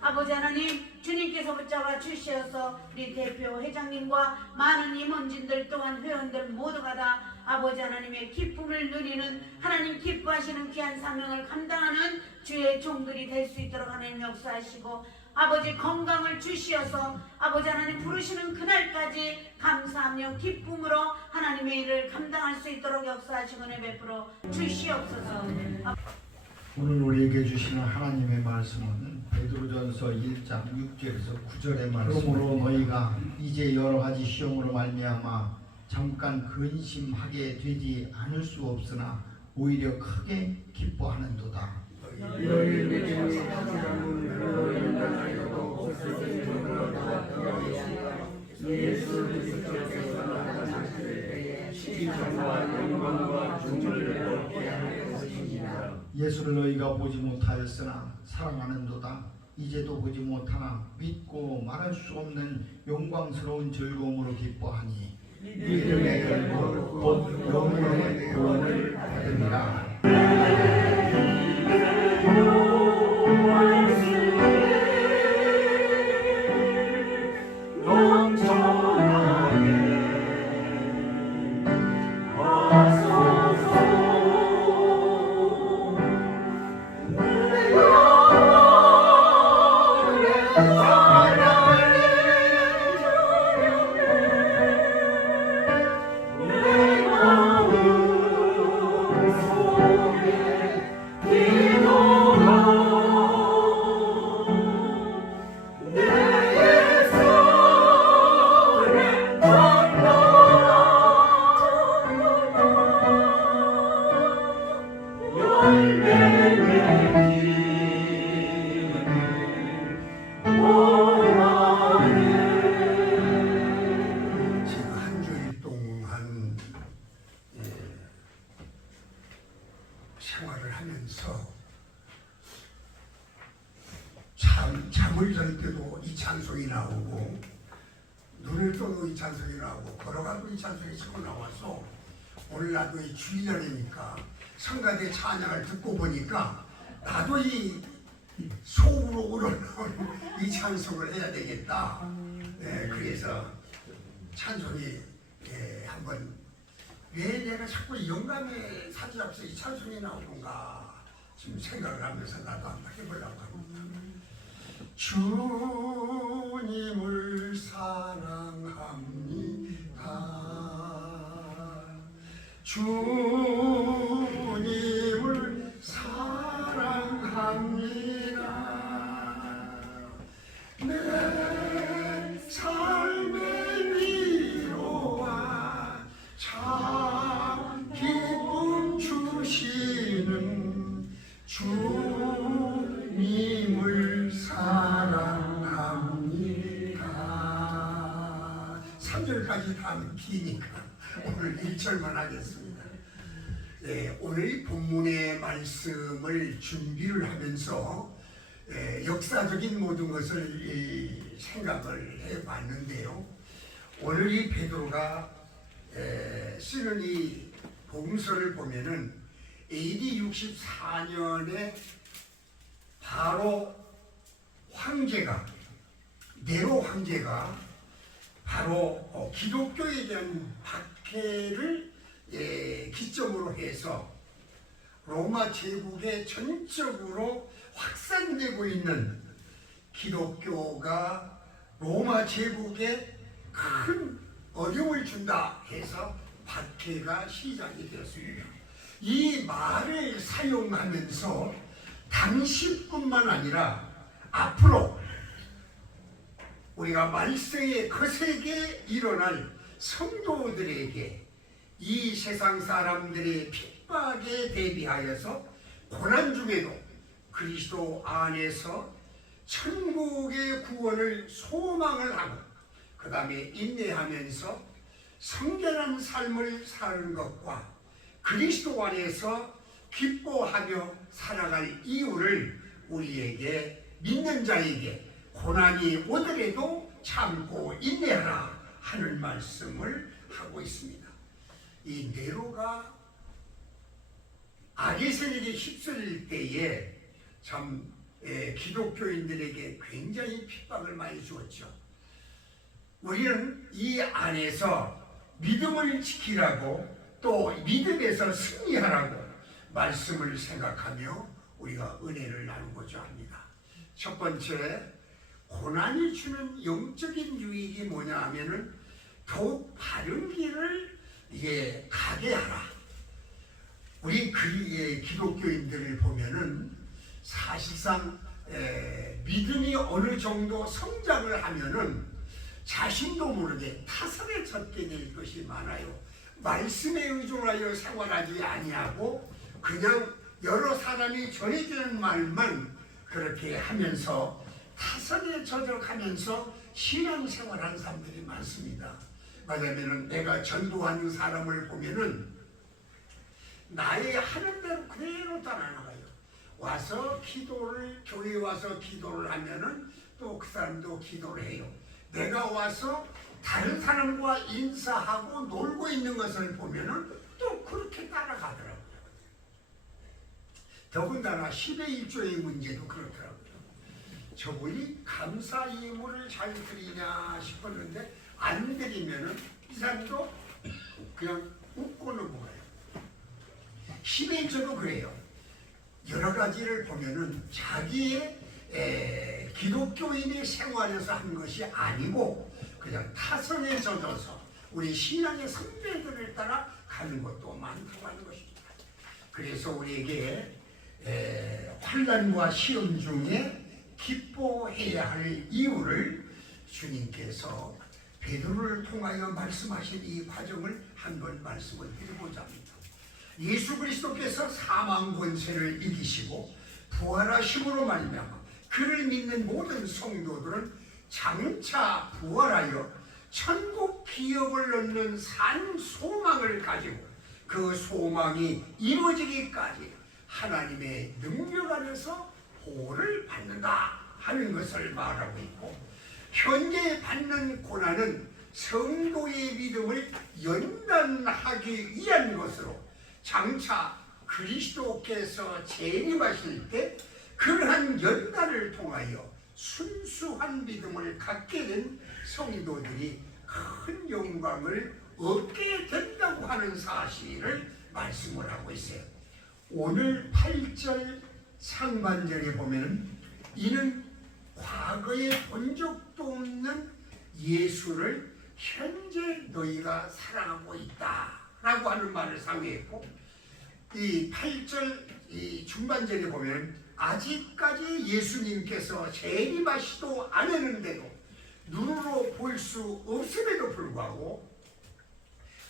아버지 하나님, 주님께서 붙잡아 주시어서 우리 대표 회장님과 많은 임원진들 또한 회원들 모두가 다 아버지 하나님의 기쁨을 누리는 하나님 기뻐하시는 귀한 사명을 감당하는 주의 종들이 될 수 있도록 하나님 역사하시고 아버지 건강을 주시어서 아버지 하나님 부르시는 그날까지 감사하며 기쁨으로 하나님의 일을 감당할 수 있도록 역사하시고 은혜 베풀어 주시옵소서. 오늘 우리에게 주시는 하나님의 말씀은 베드로전서 1장 6절에서 9절의 말씀. 그러므로 너희가 이제 여러 가지 시험으로 말미암아 잠깐 근심하게 되지 않을 수 없으나 오히려 크게 기뻐하는도다. 예수를 너희가 보지 못하였으나 사랑하는도다. 이제도 보지 못하나 믿고 말할 수 없는 영광스러운 즐거움으로 기뻐하니 믿음의 결국 곧 영원의 구원을 받으리라. 생활을 하면서 잠을 잘 때도 이 찬송이 나오고 눈을 떠도 이 찬송이 나오고 걸어가도 이 찬송이 자꾸 나와서 오늘 나도 이 주일날이니까 성가대 찬양을 듣고 보니까 나도 이 속으로 우러나오는 이 찬송을 해야 되겠다. 네, 그래서 찬송이 한번 왜 내가 자꾸 영감에 사로잡혀서 이 찬송이 나오는가 지금 생각을 하면서 나도 한번 해보려고 합니다. 주님을 사랑합니다. 주님을 사랑합니다. 내 삶의 위로와 참 기쁨 주시는 주님을 사랑합니다. 3절까지 다 기니까 오늘 1절만 하겠습니다. 네, 오늘 본문의 말씀을 준비를 하면서 역사적인 모든 것을 생각을 해봤는데요. 오늘 이 베드로가 쓰는 이 복음서를 보면은 AD 64년에 바로 황제가 네로 황제가 바로 기독교에 대한 박해를 기점으로 해서 로마 제국에 전적으로 확산되고 있는 기독교가 로마 제국에 큰 어려움을 준다 해서 박해가 시작이 되었습니다. 이 말을 사용하면서 당시뿐만 아니라 앞으로 우리가 말세에 거세게 일어날 성도들에게 이 세상 사람들의 핍박에 대비하여서 고난 중에도 그리스도 안에서 천국의 구원을 소망을 하고 그 다음에 인내하면서 성결한 삶을 사는 것과 그리스도 안에서 기뻐하며 살아갈 이유를 우리에게 믿는 자에게 고난이 오더라도 참고 인내하라 하는 말씀을 하고 있습니다. 이 네로가 악의 세력에 휩쓸릴 때에 참 기독교인들에게 굉장히 핍박을 많이 주었죠. 우리는 이 안에서 믿음을 지키라고 또 믿음에서 승리하라고 말씀을 생각하며 우리가 은혜를 나누고자 합니다. 첫 번째, 고난이 주는 영적인 유익이 뭐냐 하면은 더욱 바른 길을 가게 하라. 우리 기독교인들을 보면은 사실상 믿음이 어느 정도 성장을 하면은 자신도 모르게 타선에 젖게 될 것이 많아요. 말씀에 의존하여 생활하지 아니하고 그냥 여러 사람이 전해주는 말만 그렇게 하면서 타선에 젖어가면서 신앙생활하는 사람들이 많습니다. 왜냐하면 내가 전도하는 사람을 보면은 나의 하는 대로 그대로 따라나가요. 와서 교회에 와서 기도를 하면은 또 그 사람도 기도를 해요. 내가 와서 다른 사람과 인사하고 놀고 있는 것을 보면은 또 그렇게 따라가더라고요. 더군다나 10의 1조의 문제도 그렇더라고요. 저분이 감사 예물을 잘 드리냐 싶었는데 안 드리면은 이 사람도 그냥 웃고 넘어가요. 10의 1조도 그래요. 여러 가지를 보면은 자기의 기독교인의 생활에서 한 것이 아니고 그냥 타성에 젖어서 우리 신앙의 선배들을 따라 가는 것도 많다고 하는 것입니다. 그래서 우리에게 환난과 시험 중에 기뻐해야 할 이유를 주님께서 베드로를 통하여 말씀하신 이 과정을 한번 말씀을 드리고자 합니다. 예수 그리스도께서 사망 권세를 이기시고 부활하심으로 말미암아 그를 믿는 모든 성도들은 장차 부활하여 천국 기업을 얻는 산 소망을 가지고 그 소망이 이루어지기까지 하나님의 능력 안에서 보호를 받는다 하는 것을 말하고 있고, 현재 받는 고난은 성도의 믿음을 연단하기 위한 것으로 장차 그리스도께서 재림하실 때 그러한 연단을 통하여 순수한 믿음을 갖게 된 성도들이 큰 영광을 얻게 된다고 하는 사실을 말씀을 하고 있어요. 오늘 8절 상반절에 보면 이는 과거에 본 적도 없는 예수를 현재 너희가 사랑하고 있다 라고 하는 말을 상기했고, 이 8절 이 중반절에 보면 아직까지 예수님께서 재림하시도 않았는데도 눈으로 볼 수 없음에도 불구하고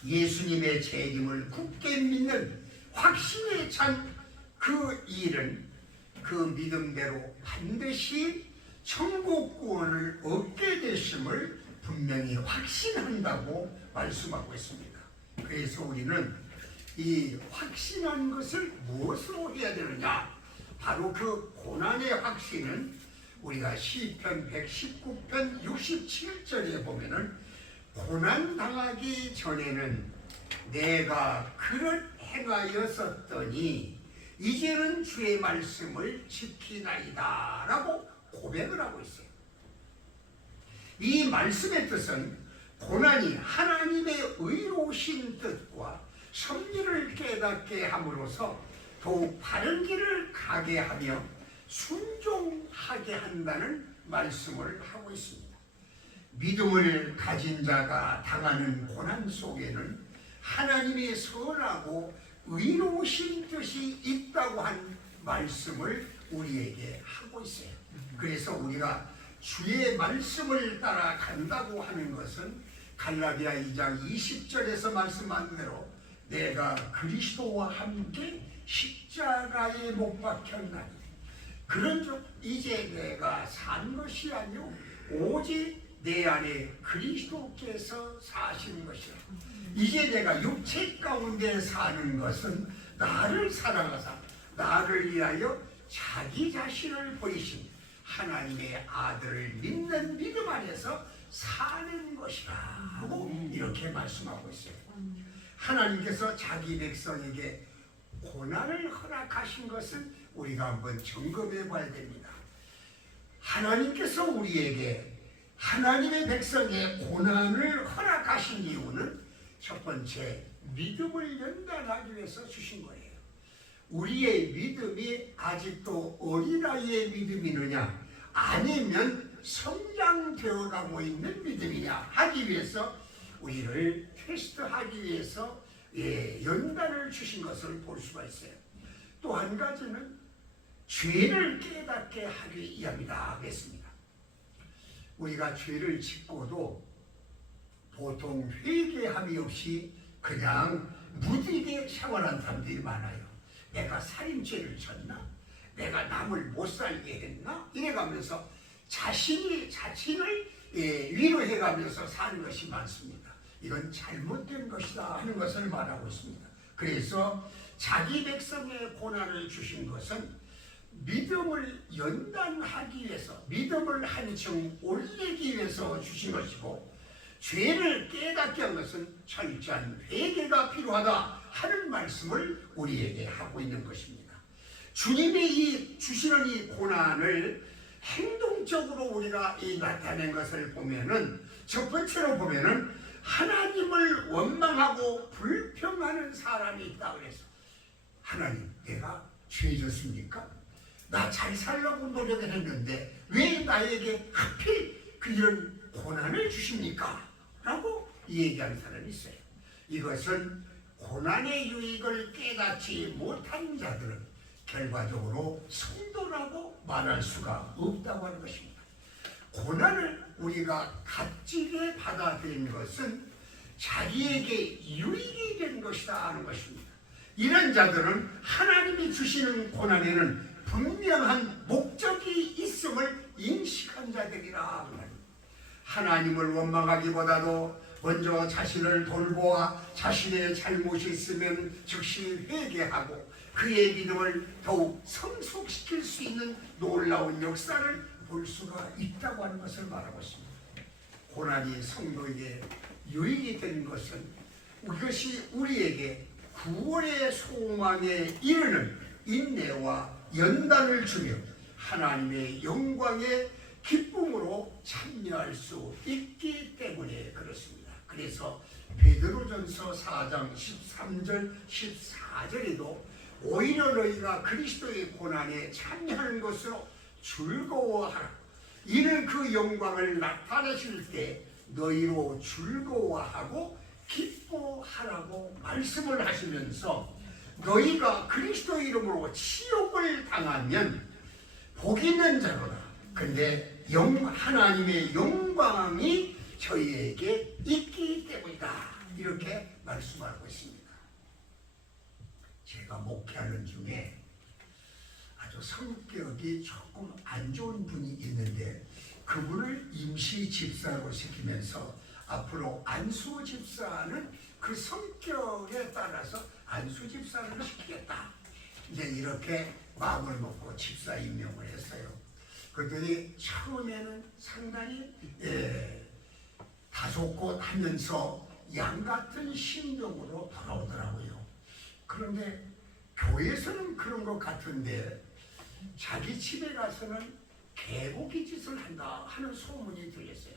예수님의 재림을 굳게 믿는 확신에 찬 그 일은 그 믿음대로 반드시 천국 구원을 얻게 되심을 분명히 확신한다고 말씀하고 있습니다. 그래서 우리는 이 확신한 것을 무엇으로 해야 되느냐? 바로 그 고난의 확신은 우리가 시편 119편 67절에 보면은 고난 당하기 전에는 내가 그릇 행하였었더니 이제는 주의 말씀을 지키나이다 라고 고백을 하고 있어요. 이 말씀의 뜻은 고난이 하나님의 의로우신 뜻과 섭리를 깨닫게 함으로써 더욱 바른 길을 가게 하며 순종하게 한다는 말씀을 하고 있습니다. 믿음을 가진 자가 당하는 고난 속에는 하나님의 선하고 의로우신 뜻이 있다고 한 말씀을 우리에게 하고 있어요. 그래서 우리가 주의 말씀을 따라 간다고 하는 것은 갈라디아 2장 20절에서 말씀한 대로 내가 그리스도와 함께 십자가에 못 박혔나니 그런 즉 이제 내가 산 것이 아니요 오직 내 안에 그리스도께서 사시는 것이라. 이제 내가 육체 가운데 사는 것은 나를 사랑하사 나를 위하여 자기 자신을 버리신 하나님의 아들을 믿는 믿음 안에서 사는 것이라 하고 이렇게 말씀하고 있어요. 하나님께서 자기 백성에게 고난을 허락하신 것은 우리가 한번 점검해 봐야 됩니다. 하나님께서 우리에게 하나님의 백성의 고난을 허락하신 이유는 첫 번째 믿음을 연단하기 위해서 주신 거예요. 우리의 믿음이 아직도 어린아이의 믿음이느냐 아니면 성장되어 가고 있는 믿음이냐 하기 위해서 우리를 테스트하기 위해서 연단을 주신 것을 볼 수가 있어요. 또 한 가지는 죄를 깨닫게 하기 위함이다 하겠습니다. 우리가 죄를 짓고도 보통 회개함이 없이 그냥 무디게 생활한 사람들이 많아요. 내가 살인죄를 졌나? 내가 남을 못 살게 했나? 이래가면서 자신을 위로해가면서 사는 것이 많습니다. 이건 잘못된 것이다 하는 것을 말하고 있습니다. 그래서 자기 백성의 고난을 주신 것은 믿음을 연단하기 위해서, 믿음을 한층 올리기 위해서 주신 것이고, 죄를 깨닫게 한 것은 철저한 회개가 필요하다 하는 말씀을 우리에게 하고 있는 것입니다. 주님이 이 주시는 이 고난을 행동적으로 우리가 나타낸 것을 보면은, 첫 번째로 보면은 하나님을 원망하고 불평하는 사람이 있다 그래서, 하나님 내가 죄졌습니까? 나 잘 살려고 노력을 했는데 왜 나에게 하필 이런 고난을 주십니까? 라고 얘기하는 사람이 있어요. 이것은 고난의 유익을 깨닫지 못한 자들은 결과적으로 성도라고 말할 수가 없다고 하는 것입니다. 고난을 우리가 값지게 받아들인 것은 자기에게 유익이 된 것이다 하는 것입니다. 이런 자들은 하나님이 주시는 고난에는 분명한 목적이 있음을 인식한 자들이라. 하나님을 원망하기보다도 먼저 자신을 돌보아 자신의 잘못이 있으면 즉시 회개하고 그의 믿음을 더욱 성숙시킬 수 있는 놀라운 역사를 볼 수가 있다고 하는 것을 말하고 있습니다. 고난이 성도에게 유익이 된 것은 이것이 우리에게 구원의 소망에 이르는 인내와 연단을 주며 하나님의 영광의 기쁨으로 참여할 수 있기 때문에 그렇습니다. 그래서 베드로전서 4장 13절 14절에도 오히려 너희가 그리스도의 고난에 참여하는 것으로 즐거워하라. 이는 그 영광을 나타내실 때 너희로 즐거워하고 기뻐하라고 말씀을 하시면서, 너희가 그리스도의 이름으로 치욕을 당하면 복 있는 자로다. 근데 하나님의 영광이 저희에게 있기 때문이다. 이렇게 말씀하고 있습니다. 제가 목회하는 중에 아주 성격이 조금 안 좋은 분이 있는데 그분을 임시 집사로 시키면서 앞으로 안수 집사는 그 성격에 따라서 안수 집사를 시키겠다. 이제 이렇게 마음을 먹고 집사 임명을 했어요. 그랬더니 처음에는 상당히 다소곳 하면서 양 같은 심정으로 돌아오더라고요. 그런데 교회에서는 그런 것 같은데 자기 집에 가서는 개고기 짓을 한다 하는 소문이 들렸어요.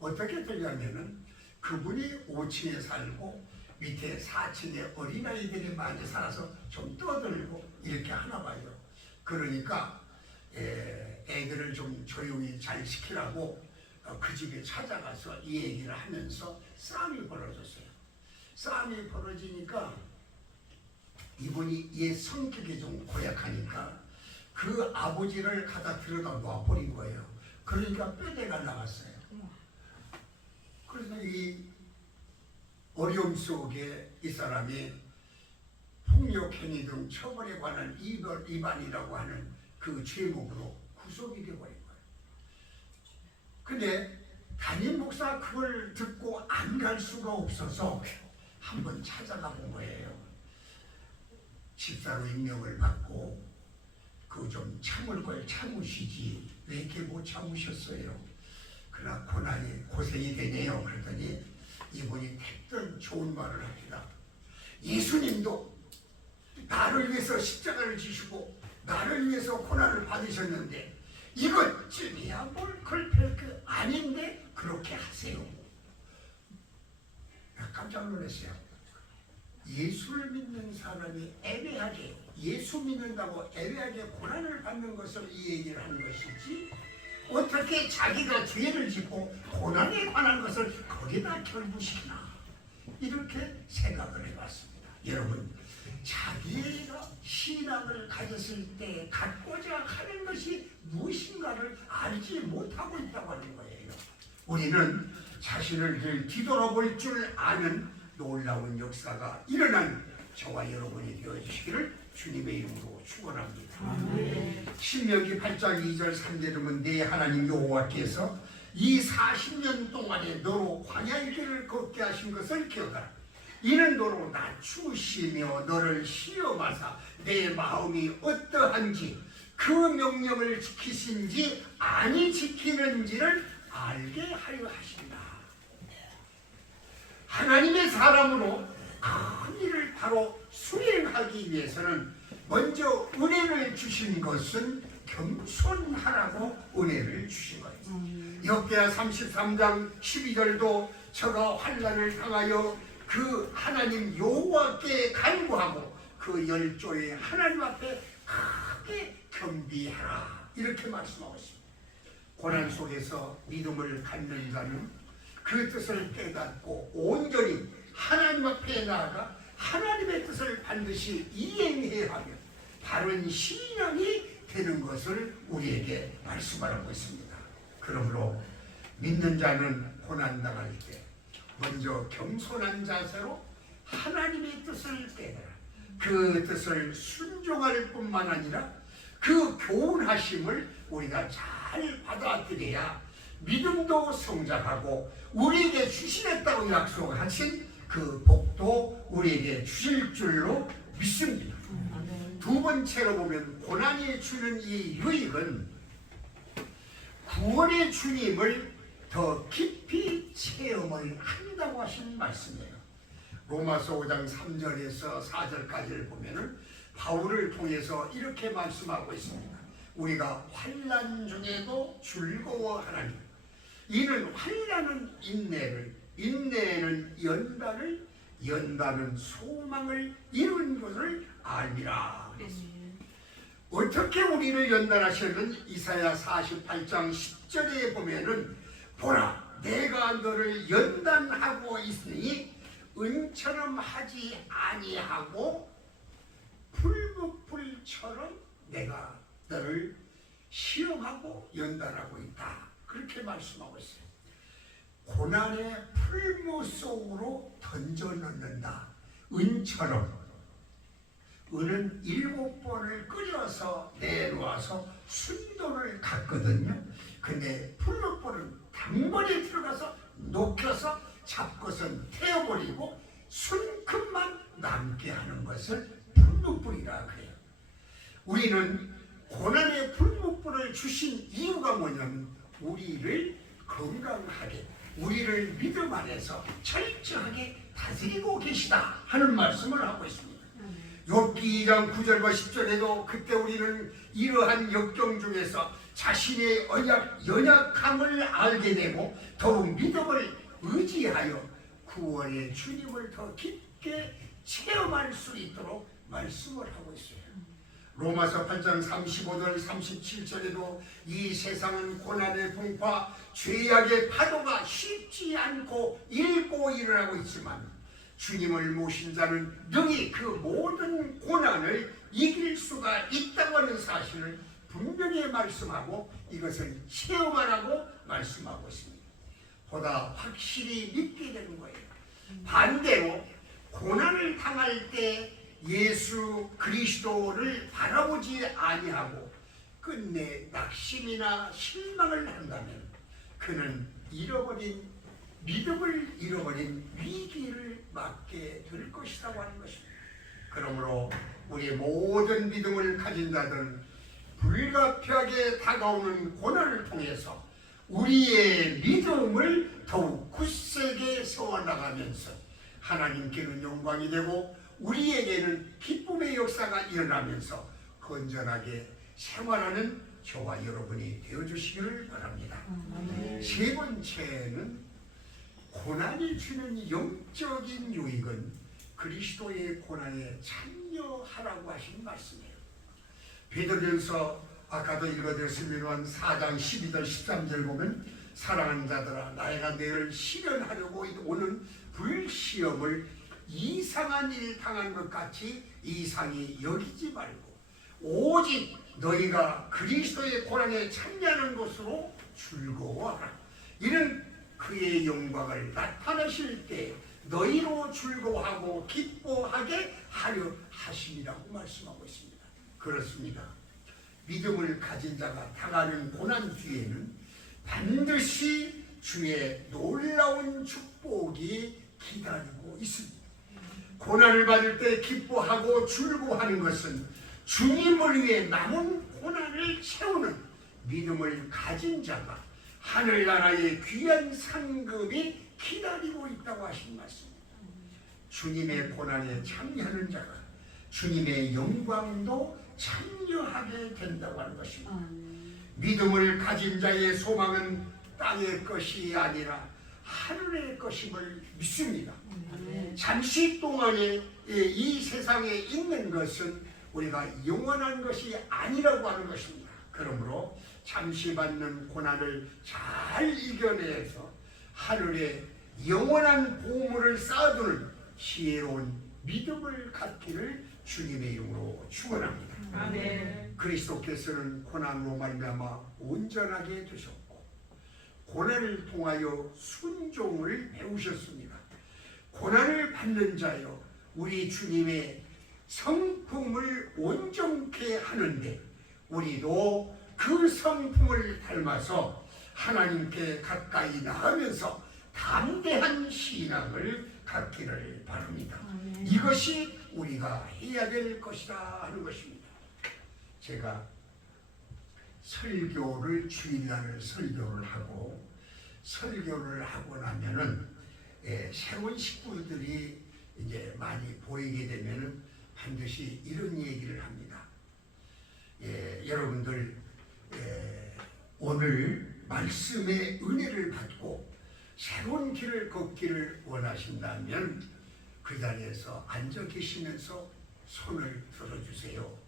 어떻게 들냐면은 그분이 5층에 살고 밑에 4층에 어린아이들이 많이 살아서 좀 떠들고 이렇게 하나 봐요. 그러니까 애들을 좀 조용히 잘 시키라고 그 집에 찾아가서 이 얘기를 하면서 싸움이 벌어졌어요. 싸움이 벌어지니까 이분이 얘 성격이 좀 고약하니까 그 아버지를 갖다 들여다 놔버린 거예요. 그러니까 뼈대가 나갔어요. 그래서 이 어려움 속에 이 사람이 폭력행위 등 처벌에 관한 위반이라고 하는 그 죄목으로 구속이 되어버린 거예요. 근데 담임 목사 그걸 듣고 안 갈 수가 없어서 한번 찾아가 본 거예요. 집사로 임명을 받고 그 좀 참을 걸 참으시지 왜 이렇게 못 참으셨어요? 그러나 고난이 고생이 되네요. 그랬더니 이분이 택던 좋은 말을 합니다. 예수님도 나를 위해서 십자가를 지시고 나를 위해서 고난을 받으셨는데 이것쯤이야 뭘 그럴 거 아닌데 그렇게 하세요. 깜짝 놀랐어요. 예수를 믿는 사람이 애매하게 예수 믿는다고 애매하게 고난을 받는 것을 이 얘기를 하는 것이지 어떻게 자기가 죄를 짓고 고난에 관한 것을 거기다 결부시키나 이렇게 생각을 해봤습니다. 여러분 자기가 신앙을 가졌을 때 갖고자 하는 것이 무엇인가를 알지 못하고 있다고 하는 거예요. 우리는 자신을 늘 뒤돌아볼 줄 아는 놀라운 역사가 일어난 저와 여러분이 되어주시기를 주님의 이름으로 축원합니다. 신명기 8장 2절 3절에 보면 내 하나님 여호와께서 이 40년 동안에 너로 광야의 길을 걷게 하신 것을 기억하라. 이는 너로 낮추시며 너를 시험하사 내 마음이 어떠한지 그 명령을 지키신지 아니 지키는지를 알게 하려 하신다. 하나님의 사람으로 큰 일을 바로 수행하기 위해서는 먼저 은혜를 주신 것은 겸손하라고 은혜를 주신 거예요. 욥기야 33장 12절도 저가 환난을 당하여 그 하나님 여호와께 간구하고 그 열조의 하나님 앞에 크게 겸비하라 이렇게 말씀하고 있습니다. 고난 속에서 믿음을 갖는 자는 그 뜻을 깨닫고 온전히 하나님 앞에 나아가 하나님의 뜻을 반드시 이행해야 하며 바른 신앙이 되는 것을 우리에게 말씀하고 있습니다. 그러므로 믿는 자는 고난당할 때 먼저 겸손한 자세로 하나님의 뜻을 깨달아 그 뜻을 순종할 뿐만 아니라 그 교훈하심을 우리가 잘 받아들여야 믿음도 성장하고 우리에게 주시겠다고 약속하신 그 복도 우리에게 주실 줄로 믿습니다. 두 번째로 보면 고난이 주는 이 유익은 구원의 주님을 더 깊이 체험을 한다고 하신 말씀이에요. 로마서 5장 3절에서 4절까지를 보면은 바울을 통해서 이렇게 말씀하고 있습니다. 우리가 환난 중에도 즐거워하나니 이는 환난은 인내를 인내는 연단을 연단은 소망을 이룬 것을 알미라 그랬습니다. 어떻게 우리를 연단하시는 이사야 48장 10절에 보면은 보라 내가 너를 연단하고 있으니 은처럼 하지 아니하고 풀무불처럼 내가 너를 시험하고 연단하고 있다. 그렇게 말씀하고 있어요. 고난의 풀무 속으로 던져넣는다. 은처럼. 은은 7번을 끓여서 내놓아서 순도를 갖거든요. 근데 풀무불은 단번에 들어가서 녹여서 잡것은 태워버리고 순금만 남게 하는 것을 풀무불이라 그래요. 우리는 고난의 풀무불을 주신 이유가 뭐냐면 우리를 건강하게 우리를 믿음 안에서 철저하게 다스리고 계시다 하는 말씀을 하고 있습니다. 욥기 2장 9절과 10절에도 그때 우리는 이러한 역경 중에서 자신의 연약함을 알게 되고 더욱 믿음을 의지하여 구원의 주님을 더 깊게 체험할 수 있도록 말씀을 하고 있어요. 로마서 8장 35절 37절에도 이 세상은 고난의 풍파 죄악의 파도가 쉽지 않고 일고 일어나고 있지만 주님을 모신 자는 능히 그 모든 고난을 이길 수가 있다고 하는 사실을 분명히 말씀하고 이것을 체험하라고 말씀하고 있습니다. 보다 확실히 믿게 되는 거예요. 반대로 고난을 당할 때 예수 그리스도를 바라보지 아니하고 끝내 낙심이나 실망을 한다면 그는 믿음을 잃어버린 위기를 맞게 될 것이라고 하는 것입니다. 그러므로 우리의 모든 믿음을 가진 자들은 불가피하게 다가오는 고난을 통해서 우리의 믿음을 더욱 굳세게 세워나가면서 하나님께는 영광이 되고 우리에게는 기쁨의 역사가 일어나면서 건전하게 생활하는 저와 여러분이 되어주시기를 바랍니다. 세 번째는 고난이 주는 영적인 유익은 그리스도의 고난에 참여하라고 하신 말씀이에요. 베드로전서 아까도 읽어드렸습니다만 4장 12절 13절 보면 사랑하는 자들아 나이가 너희를 시련하려고 오는 불시험을 이상한 일 당한 것 같이 이상히 여기지 말고 오직 너희가 그리스도의 고난에 참여하는 것으로 즐거워하라. 이는 그의 영광을 나타내실 때 너희로 즐거워하고 기뻐하게 하려 하심이라고 말씀하고 있습니다. 그렇습니다. 믿음을 가진 자가 당하는 고난 뒤에는 반드시 주의 놀라운 축복이 기다리고 있습니다. 고난을 받을 때 기뻐하고 즐거워하는 것은 주님을 위해 남은 고난을 채우는 믿음을 가진 자가 하늘나라의 귀한 상급이 기다리고 있다고 하신 말씀입니다. 주님의 고난에 참여하는 자가 주님의 영광도 참여하게 된다고 하는 것입니다. 믿음을 가진 자의 소망은 땅의 것이 아니라 하늘의 것임을 믿습니다. 잠시 동안에 이 세상에 있는 것은 우리가 영원한 것이 아니라고 하는 것입니다. 그러므로 잠시 받는 고난을 잘 이겨내서 하늘에 영원한 보물을 쌓아두는 지혜로운 믿음을 갖기를 주님의 이름으로 축원합니다. 그리스도께서는 고난으로 말미암아 온전하게 되셨고 고난을 통하여 순종을 배우셨습니다. 고난을 받는 자여 우리 주님의 성품을 온전케 하는데 우리도 그 성품을 닮아서 하나님께 가까이 나가면서 담대한 신앙을 갖기를 바랍니다. 이것이 우리가 해야 될 것이다 하는 것입니다. 제가 설교를 주일날 설교를 하고 나면은 새로운 식구들이 이제 많이 보이게 되면은 반드시 이런 얘기를 합니다. 여러분들 오늘 말씀의 은혜를 받고 새로운 길을 걷기를 원하신다면 그 자리에서 앉아 계시면서 손을 들어주세요.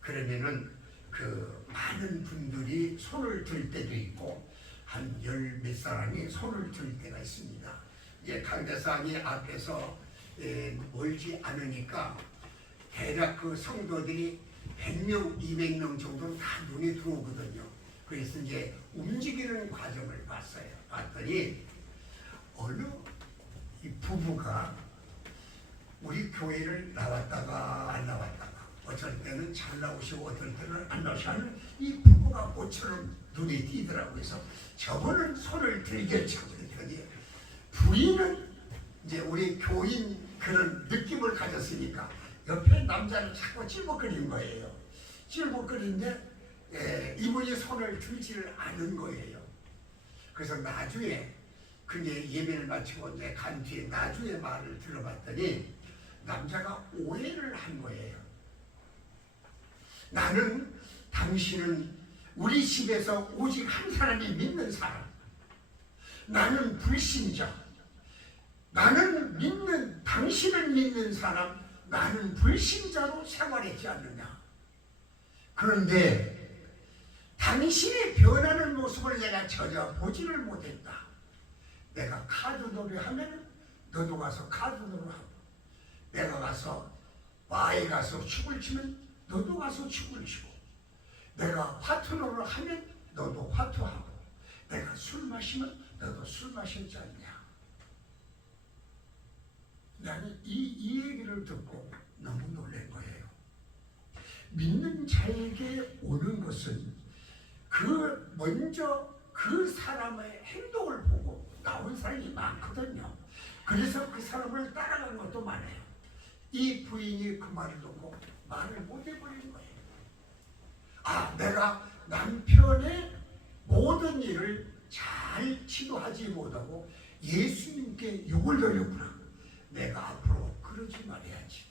그러면은 그 많은 분들이 손을 들 때도 있고 한 열 몇 사람이 손을 들 때가 있습니다. 강대상이 앞에서 멀지 않으니까 대략 그 성도들이 100명, 200명 정도는 다 눈에 들어오거든요. 그래서 이제 움직이는 과정을 봤더니 어느 이 부부가 우리 교회를 나왔다가 안 나왔다가 어쩔 때는 잘 나오시고 어떨 때는 안 나오시고 하는 이 부부가 모처럼 눈에 띄더라고요. 그래서 저분은 손을 들게 찾으더니 부인은 이제 우리 교인 그런 느낌을 가졌으니까 옆에 남자를 자꾸 찔먹거리는 거예요. 찔먹거리는데 이분이 손을 들지를 않은 거예요. 그래서 나중에 그게 예배를 마치고 이제 간 뒤에 나중에 말을 들어봤더니 남자가 오해를 한 거예요. 나는 당신은 우리 집에서 오직 한 사람이 믿는 사람, 나는 불신자, 당신은 믿는 사람, 나는 불신자로 생활했지 않느냐. 그런데 당신의 변하는 모습을 내가 전혀 보지를 못했다. 내가 카드놀이 하면 너도 가서 카드놀을 하고, 내가 가서 바에 가서 축을 치면 너도 가서 축을 치고, 내가 화투놀을 하면 너도 화투하고, 내가 술 마시면 너도 술 마셨지 않냐. 나는 이 얘기를 듣고 너무 놀란 거예요. 믿는 자에게 오는 것은 먼저 그 사람의 행동을 보고 나온 사람이 많거든요. 그래서 그 사람을 따라간 것도 많아요. 이 부인이 그 말을 듣고 말을 못 해버린 거예요. 아, 내가 남편의 모든 일을 잘 지도하지 못하고 예수님께 욕을 들렸구나. 내가 앞으로 그러지 말아야지.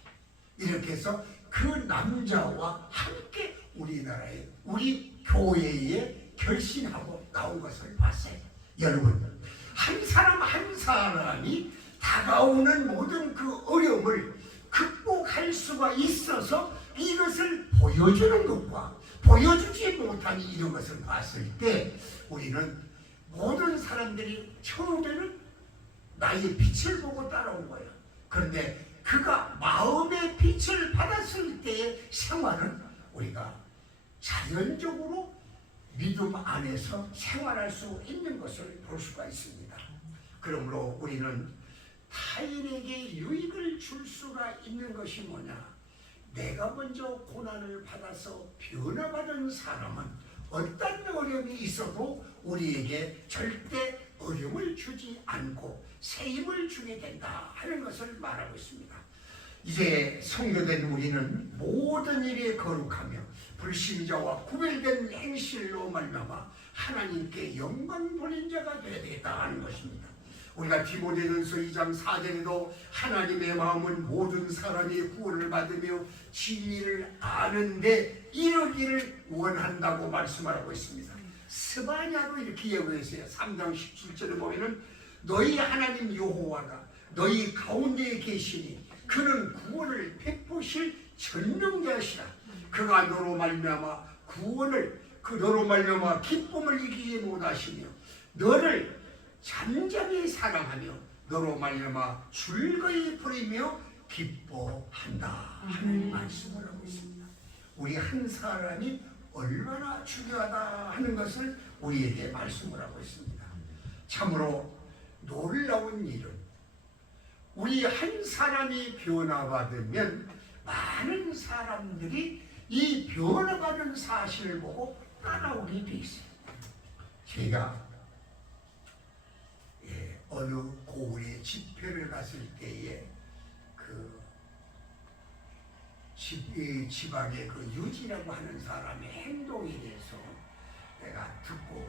이렇게 해서 그 남자와 함께 우리나라에, 우리 교회에 결신하고 나온 것을 봤어요. 여러분, 한 사람 한 사람이 다가오는 모든 그 어려움을 극복할 수가 있어서 이것을 보여주는 것과 보여주지 못한 이런 것을 봤을 때 우리는 모든 사람들이 처음에는 나의 빛을 보고 따라온 거예요. 그런데 그가 마음의 빛을 받았을 때의 생활은 우리가 자연적으로 믿음 안에서 생활할 수 있는 것을 볼 수가 있습니다. 그러므로 우리는 타인에게 유익을 줄 수가 있는 것이 뭐냐? 내가 먼저 고난을 받아서 변화받은 사람은 어떤 어려움이 있어도 우리에게 절대 어려움을 주지 않고 새 힘을 주게 된다 하는 것을 말하고 있습니다. 이제 성교된 우리는 모든 일에 거룩하며 불신자와 구별된 행실로 말미암아 하나님께 영광 돌린 자가 되어야 되겠다 하는 것입니다. 우리가 디모데전서 2장 4절에도 하나님의 마음은 모든 사람이 구원을 받으며 진리를 아는데 이르기를 원한다고 말씀하고 있습니다. 스바냐도 이렇게 예고했어요. 3장 17절에 보면은 너희 하나님 여호와가 너희 가운데에 계시니 그는 구원을 베푸실 전능자시라. 그가 너로 말미암아 구원을 너로 말미암아 기쁨을 이기지 못하시며 너를 잠잠히 사랑하며 너로 말미암아 즐거이 부리며 기뻐한다 하는 말씀을 하고 있습니다. 우리 한 사람이 얼마나 중요하다 하는 것을 우리에게 말씀을 하고 있습니다. 참으로 놀라운 일은 우리 한 사람이 변화받으면 많은 사람들이 이 변화받은 사실을 보고 따라오게 돼 있어요. 제가 어느 고을에 집회를 갔을 때에 그 지방의 그 유지라고 하는 사람의 행동에 대해서 내가 듣고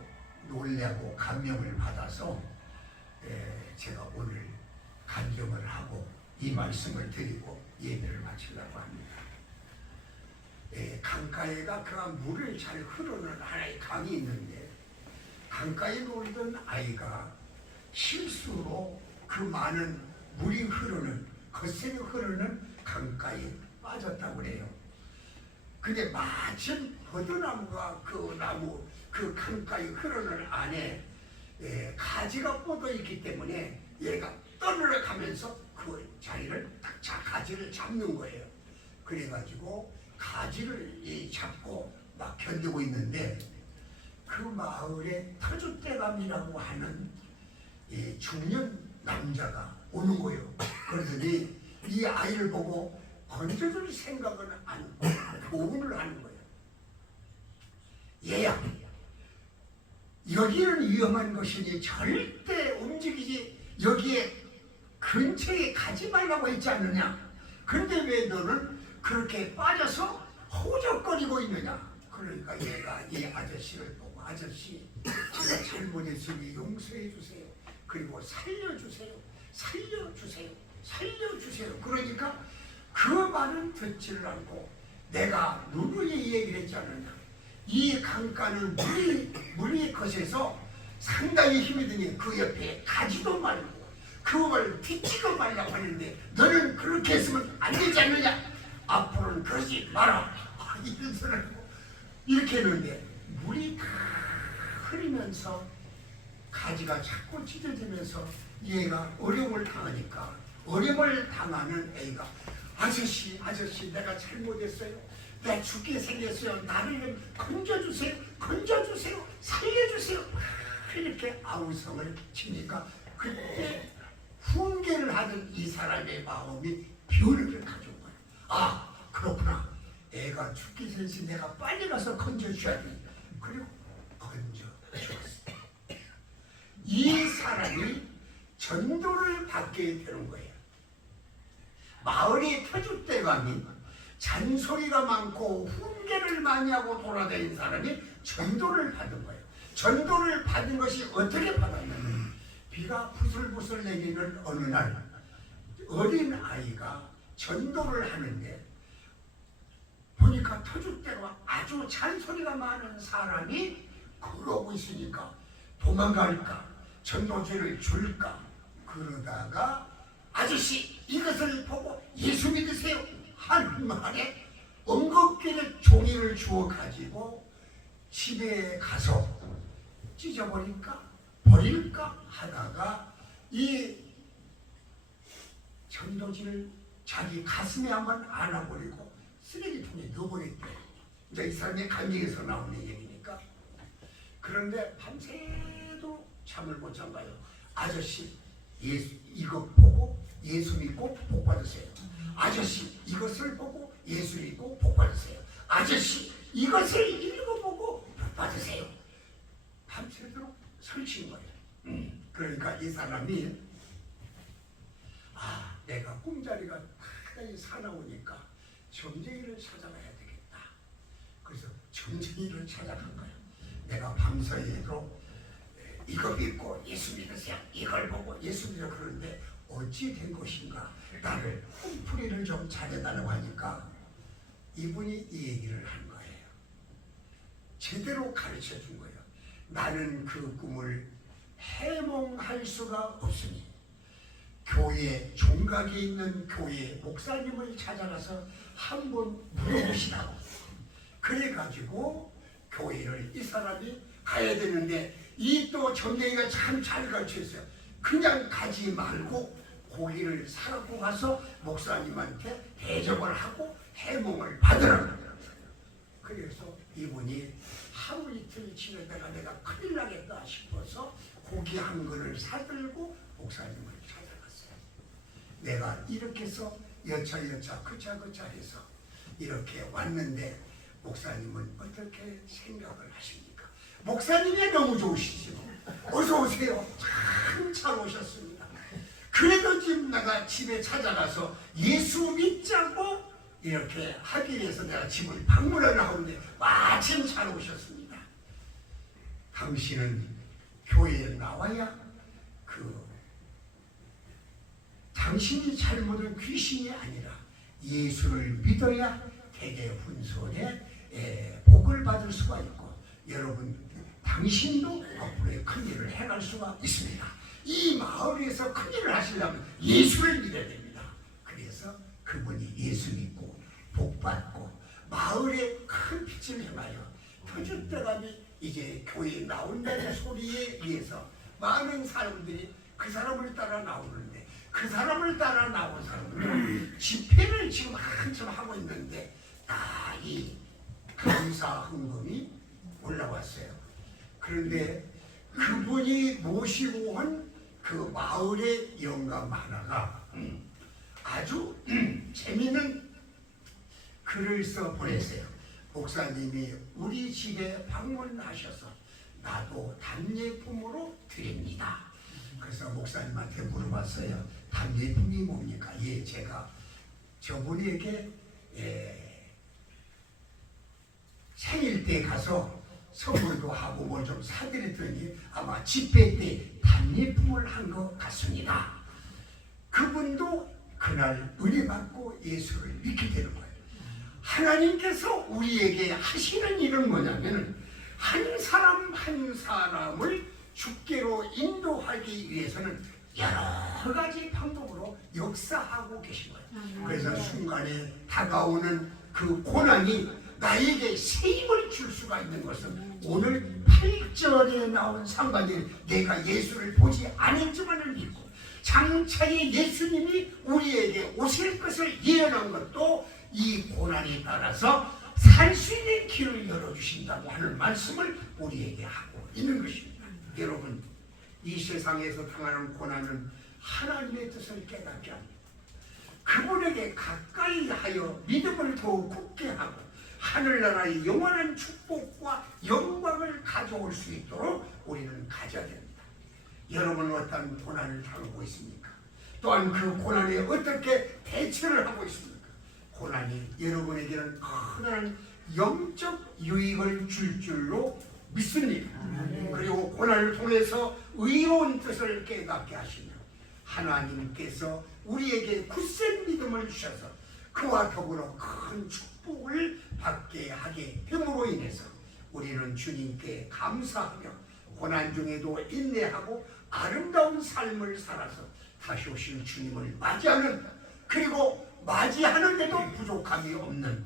놀라고 감명을 받아서 제가 오늘 간증을 하고 이 말씀을 드리고 예배를 마치려고 합니다. 강가에가 그 물을 잘 흐르는 하나의 강이 있는데 강가에 놀던 아이가 실수로 그 많은 물이 흐르는 거세게 흐르는 강가에 빠졌다고 그래요. 근데 마침 버드나무가 그 강가에 흐르는 안에 가지가 뻗어 있기 때문에 얘가 떠내려가면서 그 자리를 딱 가지를 잡는 거예요. 그래가지고 가지를 잡고 막 견디고 있는데 그 마을에 터줏대감이라고 하는 중년 남자가 오는 거예요. 그러더니 이 아이를 보고 건져줄 생각은 않고 교훈을 하는 거예요. 얘야, 여기는 위험한 것이니 절대 움직이지, 여기에 근처에 가지 말라고 했지 않느냐? 근데 왜 너는 그렇게 빠져서 호적거리고 있느냐? 그러니까 얘가 이 아저씨를 보고 아저씨, 제가 잘못했으니 용서해 주세요. 그리고 살려주세요. 살려주세요. 살려주세요. 그러니까 그 말은 듣지를 않고 내가 누누이 얘기를 했지 않느냐? 이 강가는 물이 거세서 상당히 힘이 드니 그 옆에 가지도 말고 그걸 뒤치고 말라고 하는데 너는 그렇게 했으면 안 되지 않느냐? 앞으로는 그러지 마라. 이런 소리를 하고 이렇게 했는데 물이 다 흐르면서 가지가 자꾸 찢어지면서 얘가 어려움을 당하니까 어려움을 당하는 애가 아저씨 내가 잘못했어요. 내가 죽게 생겼어요. 나를 좀 건져주세요. 건져주세요. 살려주세요. 이렇게 아우성을 치니까 그때 훈계를 하던 이 사람의 마음이 변화를 가져온 거예요. 아, 그렇구나. 애가 죽기 전에 내가 빨리 가서 건져줘야 돼. 그리고 건져줬어. 이 사람이 전도를 받게 되는 거예요. 마을이 터줏대감이 잔소리가 많고 훈계를 많이 하고 돌아다니는 사람이 전도를 받은 거예요. 전도를 받은 것이 어떻게 받았냐면 비가 부슬부슬 내리는 어느 날 어린 아이가 전도를 하는데 보니까 터줏대감 아주 잔소리가 많은 사람이 그러고 있으니까 도망갈까 전도지를 줄까 그러다가 아저씨 이것을 보고 예수 믿으세요 하는 말에 엉겁게 종이를 주워 가지고 집에 가서 찢어버릴까 버릴까 하다가 이 전도지를 자기 가슴에 한번 안아버리고 쓰레기통에 넣어버렸대요. 이제 이 사람의 감정에서 나오는 얘기니까. 그런데 밤새도 잠을 못 잔 거예요. 아저씨 이거 보고 예수 믿고 복 받으세요. 아저씨 이것을 보고 예수 믿고 복 받으세요. 아저씨 이것을 읽어보고 복 받으세요. 밤새도록 설친 거예요. 그러니까 이 사람이 내가 꿈자리가 하나님 사나우니까 점쟁이를 찾아가야 되겠다. 그래서 점쟁이를 찾아간 거예요. 내가 밤사이에도 이거 믿고 예수 믿으세요. 이걸 보고 예수 믿으려 그러는데 어찌 된 것인가. 나를 꿈풀이를 좀 잘해달라고 하니까 이분이 이 얘기를 한 거예요. 제대로 가르쳐 준 거예요. 나는 그 꿈을 해몽할 수가 없으니 교회 종각이 있는 교회 목사님을 찾아가서 한번 물어보시라고. 그래가지고 교회를 이 사람이 가야 되는데 이 또 점쟁이가 참 잘 가르쳤어요. 그냥 가지 말고 고기를 사갖고 가서 목사님한테 대접을 하고 해몽을 받으라. 그래서 이분이 하루 이틀 지내다가 내가 큰일 나겠다 싶어서 고기 한 그릇을 사들고 목사님을 찾아갔어요. 내가 이렇게 해서 여차여차 그차그차 해서 이렇게 왔는데 목사님은 어떻게 생각을 하십니까? 목사님이 너무 좋으시죠. 어서 오세요. 참 잘 오셨습니다. 그래도 지금 내가 집에 찾아가서 예수 믿자고 이렇게 하기 위해서 내가 집을 방문을 하는데 마침 잘 오셨습니다. 당신은 교회에 나와야 당신이 잘못은 귀신이 아니라 예수를 믿어야 대대훈손에 복을 받을 수가 있고 여러분 당신도 앞으로의 큰일을 해갈 수가 있습니다. 이 마을에서 큰일을 하시려면 예수를 믿어야 됩니다. 그래서 그분이 예수 믿고 복 받고 마을에 큰 빛을 행하여 터줏대감이 이제 교회에 나온다는 소리에 의해서 많은 사람들이 그 사람을 따라 나오는데 그 사람을 따라 나온 사람들은 집회를 지금 한참 하고 있는데 이 감사 헌금이 올라왔어요. 그런데 그분이 모시고 온 그 마을의 영감 하나가 아주 재미있는 글을 써 보냈어요. 목사님이 우리 집에 방문하셔서 나도 답례품으로 드립니다. 그래서 목사님한테 물어봤어요. 답례품이 뭡니까? 제가 저분에게 생일 때 가서 선물도 하고 뭘 좀 사드렸더니 아마 집회 때 답례품을 한 것 같습니다. 그분도 그날 은혜 받고 예수를 믿게 되는 거예요. 하나님께서 우리에게 하시는 일은 뭐냐면 한 사람 한 사람을 주께로 인도하기 위해서는 여러 가지 방법으로 역사하고 계신 거예요. 그래서 순간에 다가오는 그 고난이 나에게 세임을 줄 수가 있는 것은 오늘 8절에 나온 상관이 내가 예수를 보지 않았지만을 믿고 장차에 예수님이 우리에게 오실 것을 예언한 것도 이 고난에 따라서 살 수 있는 길을 열어주신다고 하는 말씀을 우리에게 하고 있는 것입니다. 여러분 이 세상에서 당하는 고난은 하나님의 뜻을 깨닫게 합니다. 그분에게 가까이 하여 믿음을 더욱 굳게 하고 하늘나라의 영원한 축복과 영광을 가져올 수 있도록 우리는 가져야 됩니다. 여러분은 어떤 고난을 당하고 있습니까? 또한 그 고난에 어떻게 대처를 하고 있습니까? 고난이 여러분에게는 커다란 영적 유익을 줄 줄로 믿습니다. 그리고 고난을 통해서 의로운 뜻을 깨닫게 하시며 하나님께서 우리에게 굳센 믿음을 주셔서 그와 더불어 큰 축복을 받게 하게 됨으로 인해서 우리는 주님께 감사하며 고난 중에도 인내하고 아름다운 삶을 살아서 다시 오실 주님을 맞이하는, 그리고 맞이하는데도 부족함이 없는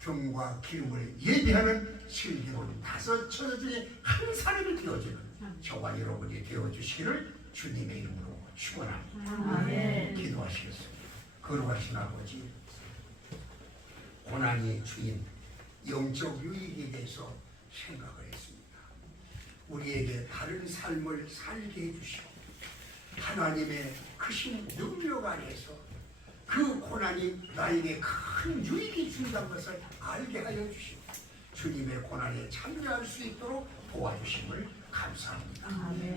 등과 기름을 예비하는 슬기로운 5 처자 중에 한 사람이 되어지는 저와 여러분이 되어주시기를 주님의 이름으로 축원합니다. 기도하시겠습니다. 거룩하신 아버지, 고난이 주인 영적 유익에 대해서 생각을 했습니다. 우리에게 다른 삶을 살게 해주시고 하나님의 크신 능력 안에서 그 고난이 나에게 큰 유익이 준다는 것을 알게 하여 주시고 주님의 고난에 참여할 수 있도록 도와주심을 감사합니다.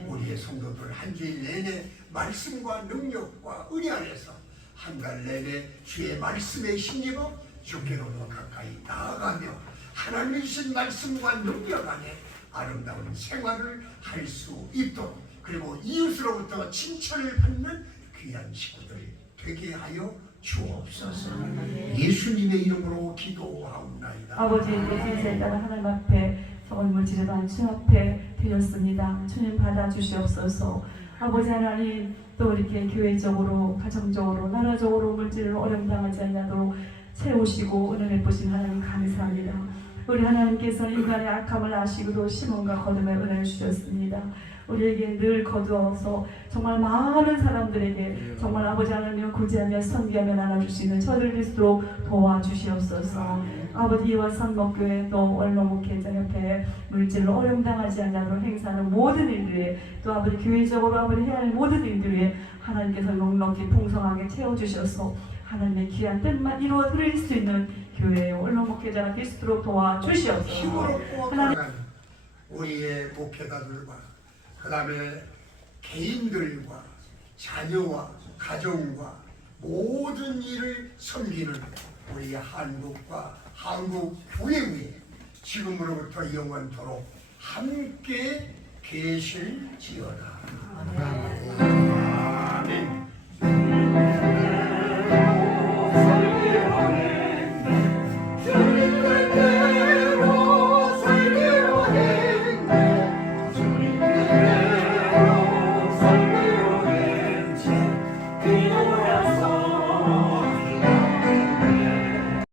우리의 성도들 한 주일 내내 말씀과 능력과 은혜 안에서 한 달 내내 주의 말씀에 힘입어 주께로 더 가까이 나아가며 하나님이 주신 말씀과 능력 안에 아름다운 생활을 할 수 있도록, 그리고 이웃으로부터 칭찬을 받는 귀한 식구들 되게 하여 주옵소서. 예수님의 이름으로 기도하옵나이다. 아버지, 내 인생에 따라 하나님 앞에 정말 지르던 주 앞에 드렸습니다. 주님 받아주시옵소서. 아버지 하나님, 또 이렇게 교회적으로, 가정적으로, 나라적으로 물질로 어려움당하지 않도록 채우시고 은혜 베푸신 하나님 감사합니다. 우리 하나님께서 인간의 악함을 아시고도 시몬과 거듭의 은혜를 주셨습니다. 우리에게 늘 거두어서 정말 많은 사람들에게 정말 아버지 하나님을 구제하며 선교하며 나눠주시는 저들 그리스도로 도와주시옵소서. 아버지와 선목교회 또 원로목회자 협회 물질로 어려움당하지 않도록 행사하는 모든 일들에, 또 아버지 교회적으로 아버지 해야 할 모든 일들에 하나님께서 넉넉히 풍성하게 채워주셔서 하나님의 귀한 뜻만 이루어 드릴 수 있는 교회의 원로목회자가 그리스도로 도와주시옵소서. 힘으로 뽑아가는 우리의 목회자들과 그 다음에 개인들과 자녀와 가정과 모든 일을 섬기는 우리 한국과 한국 교회 위에 지금으로부터 영원토록 함께 계실지어다.